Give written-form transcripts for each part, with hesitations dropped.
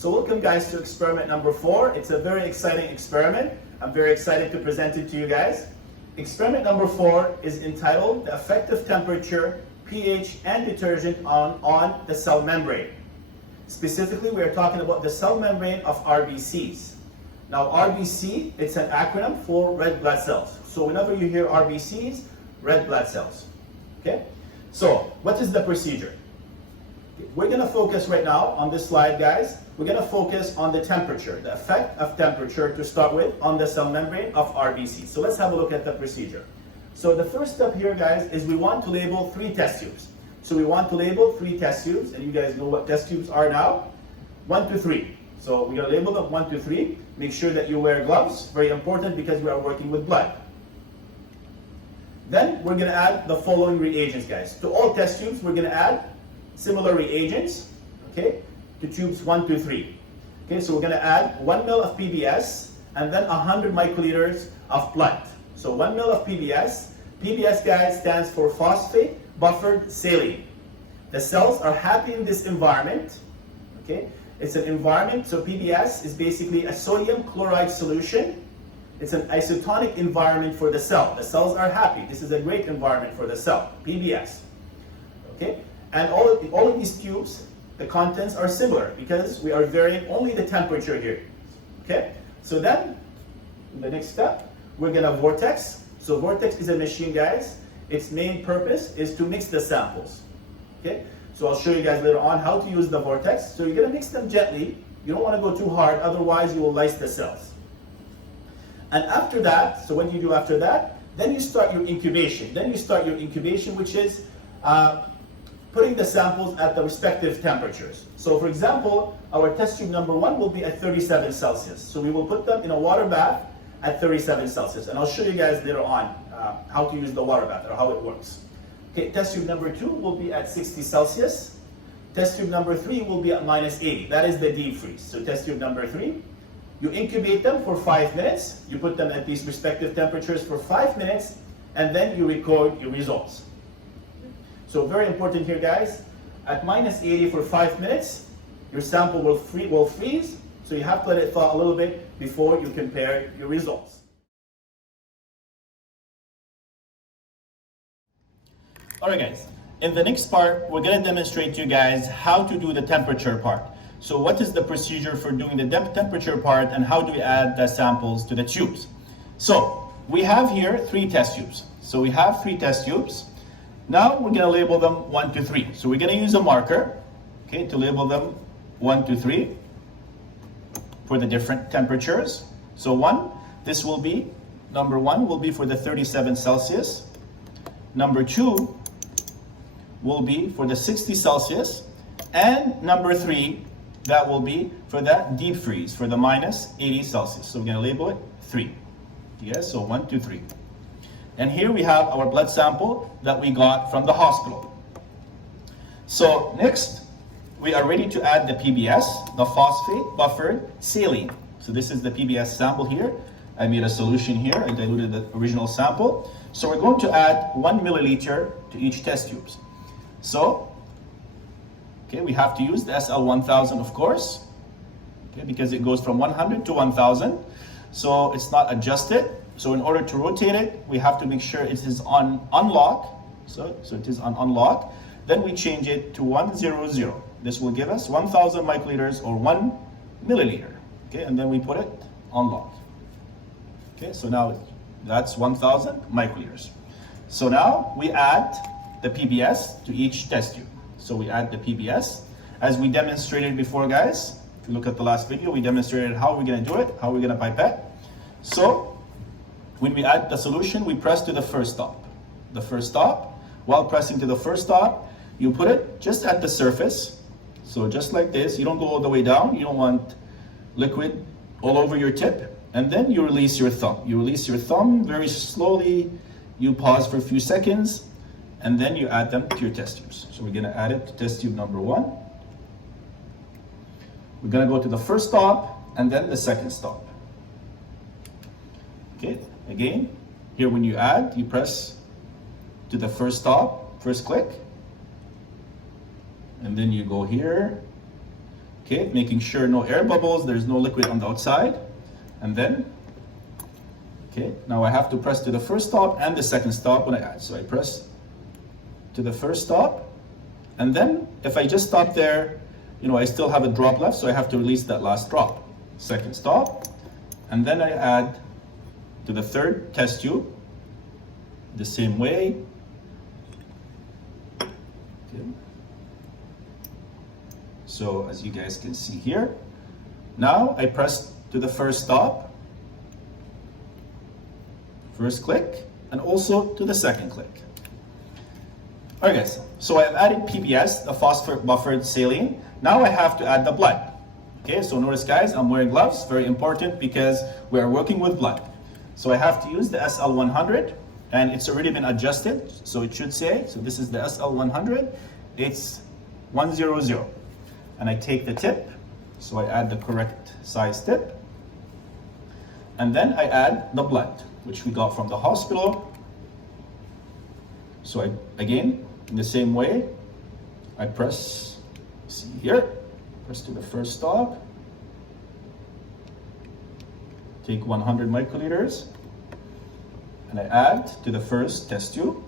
So welcome guys to experiment number 4. It's a very exciting experiment. I'm very excited to present it to you guys. Experiment number 4 is entitled The Effective Temperature, pH, and Detergent on the Cell Membrane. Specifically, we are talking about the cell membrane of RBCs. Now RBC, it's an acronym for red blood cells. So whenever you hear RBCs, red blood cells. Okay? So what is the procedure? We're going to focus right now on this slide, guys. We're going to focus on the temperature, the effect of temperature to start with on the cell membrane of RBC. So let's have a look at the procedure. So the first step here, guys, is we want to label 3 test tubes. So we want to label 3 test tubes, and you guys know what test tubes are now. 1 to 3. So we're going to label them 1 to 3. Make sure that you wear gloves. Very important because we are working with blood. Then we're going to add the following reagents, guys. To all test tubes, we're going to add similar reagents, okay, to tubes 1 to 3. Okay, so we're going to add 1 ml of PBS and then 100 microliters of blood. So 1 ml of PBS. PBS, guys, stands for phosphate buffered saline. The cells are happy in this environment. Okay, it's an environment, so PBS is basically a sodium chloride solution. It's an isotonic environment for the cell. The cells are happy. This is a great environment for the cell, PBS. Okay, and all of these tubes, the contents are similar because we are varying only the temperature here. Okay, so then in the next step, we're gonna vortex. So vortex is a machine, guys. Its main purpose is to mix the samples. Okay, so I'll show you guys later on how to use the vortex. So you're gonna mix them gently. You don't want to go too hard, otherwise you will lyse the cells. And after that, so what do you do after that? Then you start your incubation. Which is putting the samples at the respective temperatures. So for example, our test tube number 1 will be at 37 Celsius. So we will put them in a water bath at 37 Celsius. And I'll show you guys later on how to use the water bath or how it works. Okay, test tube number 2 will be at 60 Celsius. Test tube number 3 will be at -80. That is the deep freeze. So test tube number 3, you incubate them for 5 minutes. You put them at these respective temperatures for 5 minutes, and then you record your results. So very important here, guys. At -80 for 5 minutes, your sample will freeze. So you have to let it thaw a little bit before you compare your results. Alright, guys. In the next part, we're going to demonstrate to you guys how to do the temperature part. So what is the procedure for doing the temperature part, and how do we add the samples to the tubes? So we have here 3 test tubes. So we have 3 test tubes. Now we're going to label them 1 to 3. So we're going to use a marker, okay, to label them 1 to 3 for the different temperatures. So this will be, number 1 will be for the 37 Celsius. Number 2 will be for the 60 Celsius. And number 3, that will be for that deep freeze, for the -80 Celsius. So we're going to label it 3. Yes, so 1, 2, 3. And here we have our blood sample that we got from the hospital. So next, we are ready to add the PBS, the phosphate buffered saline. So this is the PBS sample here. I made a solution here. I diluted the original sample. So we're going to add 1 milliliter to each test tubes. So, okay, we have to use the SL1000, of course, okay, because it goes from 100 to 1000. So it's not adjusted. So in order to rotate it, we have to make sure it is on unlock. So it is on unlock. Then we change it to 100. This will give us 1000 microliters or 1 milliliter. Okay, and then we put it on lock. Okay, so now that's 1000 microliters. So now we add the PBS to each test tube. So we add the PBS. As we demonstrated before, guys, if you look at the last video, we demonstrated how we're going to do it, how we're going to pipette. So when we add the solution, we press to the first stop. The first stop, while pressing to the first stop, you put it just at the surface. So just like this, you don't go all the way down. You don't want liquid all over your tip. And then you release your thumb. You release your thumb very slowly. You pause for a few seconds, and then you add them to your test tubes. So we're going to add it to test tube number 1. We're going to go to the first stop and then the second stop. Okay, again, here when you add, you press to the first stop, first click, and then you go here. Okay, making sure no air bubbles, there's no liquid on the outside. And then, okay, now I have to press to the first stop and the second stop when I add. So I press to the first stop, and then if I just stop there, I still have a drop left, so I have to release that last drop. Second stop, and then I add to the third test tube the same way. Okay. So as you guys can see here, now I press to the first stop, first click, and also to the second click. Alright guys, so I've added PBS, the phosphor buffered saline. Now I have to add the blood. Okay, so notice guys, I'm wearing gloves, very important because we are working with blood. So I have to use the SL100, and it's already been adjusted, so it should say, so this is the SL100, it's 100. And I take the tip, so I add the correct size tip, and then I add the blood, which we got from the hospital. So again, in the same way, I press, see here, press to the first stop, take 100 microliters, and I add to the first test tube.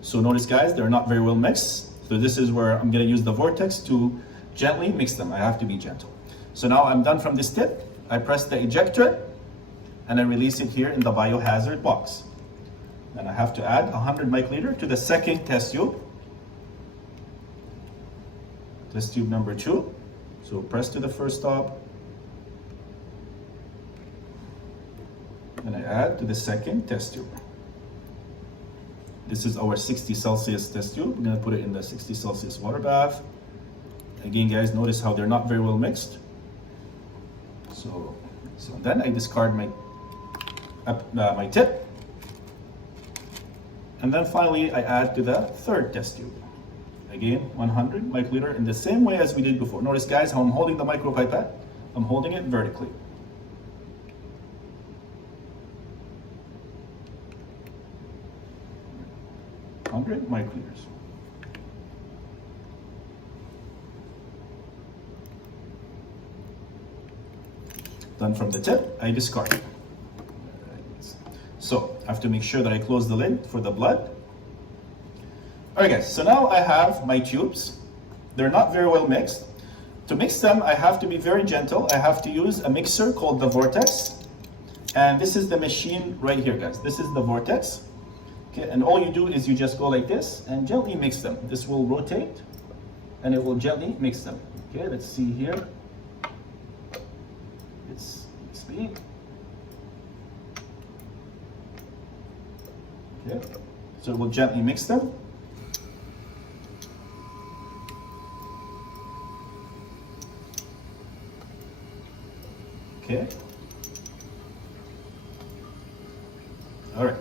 So notice guys, they're not very well mixed. So this is where I'm gonna use the vortex to gently mix them. I have to be gentle. So now I'm done from this tip. I press the ejector and I release it here in the biohazard box. Then I have to add 100 microliter to the second test tube. Test tube number 2. So press to the first stop. Then I add to the second test tube. This is our 60 Celsius test tube. I'm gonna put it in the 60 Celsius water bath. Again, guys, notice how they're not very well mixed. So then I discard my tip. And then finally, I add to the third test tube. Again, 100 microliter in the same way as we did before. Notice, guys, how I'm holding the micropipette. I'm holding it vertically. Microliters. Then from the tip, I discard it. So I have to make sure that I close the lid for the blood. Alright guys, so now I have my tubes. They're not very well mixed. To mix them, I have to be very gentle. I have to use a mixer called the Vortex. And this is the machine right here, guys. This is the Vortex. Okay, and all you do is you just go like this and gently mix them. This will rotate and it will gently mix them. Okay, let's see here. It's speed. Okay, so it will gently mix them. Okay. All right.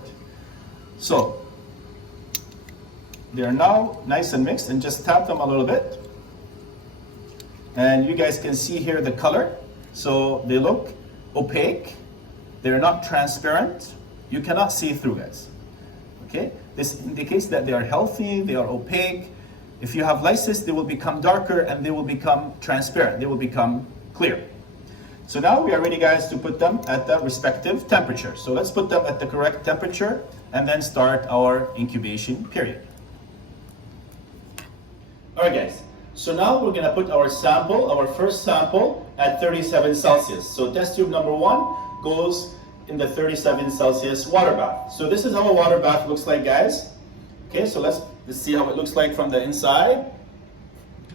So they are now nice and mixed, and just tap them a little bit. And you guys can see here the color. So they look opaque. They're not transparent. You cannot see through, guys. Okay? This indicates that they are healthy, they are opaque. If you have lysis, they will become darker and they will become transparent. They will become clear. So now we are ready, guys, to put them at the respective temperature. So let's put them at the correct temperature and then start our incubation period. All right, guys. So now we're gonna put our sample, our first sample, at 37 Celsius. So test tube number 1 goes in the 37 Celsius water bath. So this is how a water bath looks like, guys. Okay, so let's see how it looks like from the inside.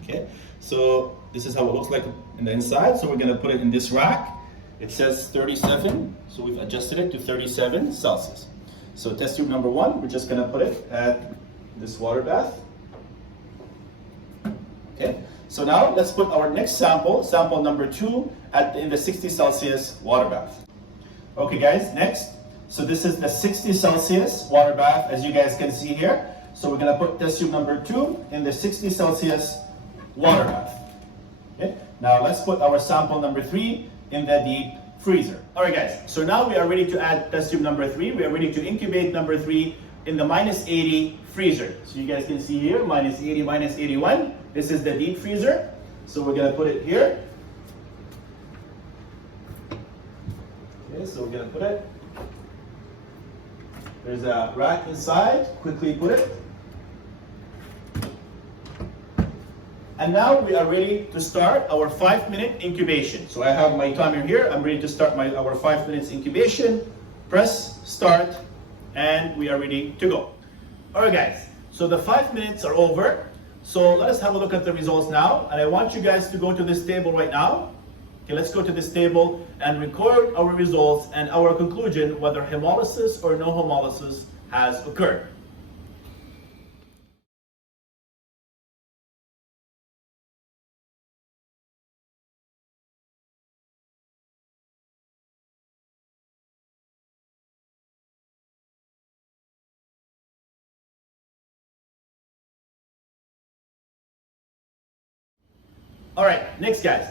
Okay, so this is how it looks like in the inside. So we're gonna put it in this rack. It says 37, so we've adjusted it to 37 Celsius. So test tube number 1, we're just gonna put it at this water bath. Okay, so now let's put our next sample, sample number 2, in the 60 Celsius water bath. Okay guys, next. So this is the 60 Celsius water bath, as you guys can see here. So we're gonna put test tube number 2 in the 60 Celsius water bath. Okay, now let's put our sample number 3 in the deep freezer. All right guys, so now we are ready to add test tube number 3. We are ready to incubate number 3 in the -80 freezer. So you guys can see here, minus 80, minus 81. This is the deep freezer. So we're gonna put it here. Okay, so we're gonna put it. There's a rack inside, quickly put it. And now we are ready to start our 5-minute incubation. So I have my timer here. I'm ready to start our 5 minutes incubation. Press start, and we are ready to go. All right, guys. So the 5 minutes are over. So let us have a look at the results now. And I want you guys to go to this table right now. Okay, let's go to this table and record our results and our conclusion whether hemolysis or no hemolysis has occurred. All right, next guys.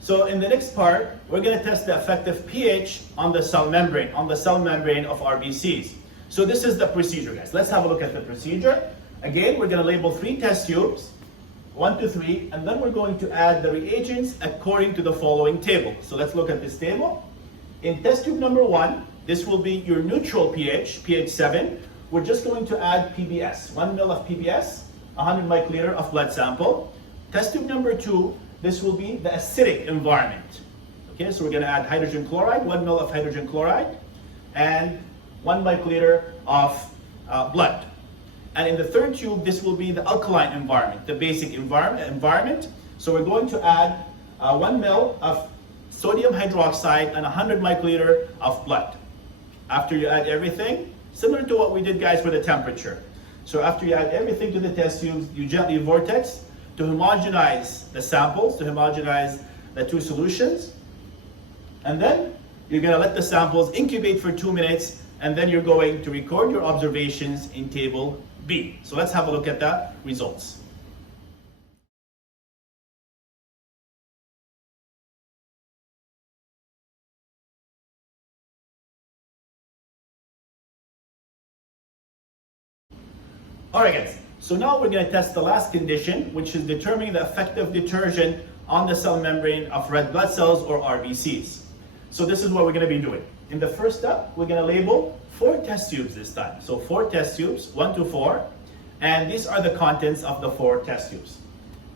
So in the next part, we're going to test the effective pH on the cell membrane, of RBCs. So this is the procedure, guys. Let's have a look at the procedure. Again, we're going to label 3 test tubes, 1 to 3, and then we're going to add the reagents according to the following table. So let's look at this table. In test tube number 1, this will be your neutral pH, pH 7. We're just going to add PBS, 1 ml of PBS, 100 microliter of blood sample. Test tube number 2, this will be the acidic environment. Okay, so we're going to add hydrogen chloride, 1 ml of hydrogen chloride, and 1 microliter of blood. And in the third tube, this will be the alkaline environment, the basic environment. So we're going to add 1 ml of sodium hydroxide and 100 microliter of blood. After you add everything, similar to what we did, guys, for the temperature. So after you add everything to the test tubes, you gently vortex to homogenize the samples, to homogenize the 2 solutions. And then you're going to let the samples incubate for 2 minutes, and then you're going to record your observations in table B. So let's have a look at the results. All right, guys. So now we're going to test the last condition, which is determining the effective detergent on the cell membrane of red blood cells, or RBCs. So this is what we're going to be doing. In the first step, we're going to label 4 test tubes this time. So 4 test tubes, 1 to 4, and these are the contents of the 4 test tubes.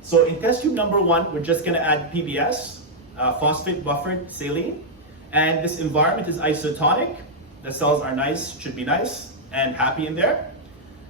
So in test tube number 1, we're just going to add PBS, phosphate buffered saline, and this environment is isotonic. The cells are nice, should be nice and happy in there.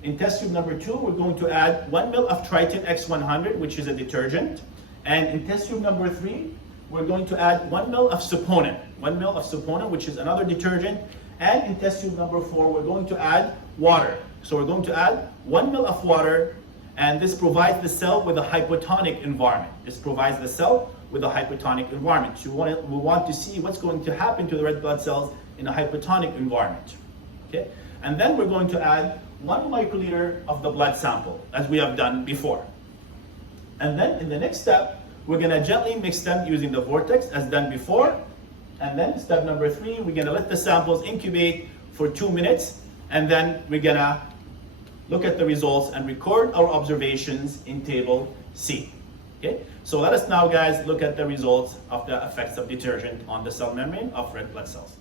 In test tube number 2, we're going to add 1 ml of Triton X100, which is a detergent. And in test tube number 3, we're going to add 1 ml of saponin, 1 ml of saponin, which is another detergent. And in test tube number 4, we're going to add water. So we're going to add 1 ml of water, and this provides the cell with a hypotonic environment. This provides the cell with a hypotonic environment. So we want to see what's going to happen to the red blood cells in a hypotonic environment. Okay? And then we're going to add 1 microliter of the blood sample, as we have done before. And then in the next step, we're going to gently mix them using the vortex, as done before. And then step number 3, we're going to let the samples incubate for 2 minutes, and then we're going to look at the results and record our observations in table C. Okay, so let us now, guys, look at the results of the effects of detergent on the cell membrane of red blood cells.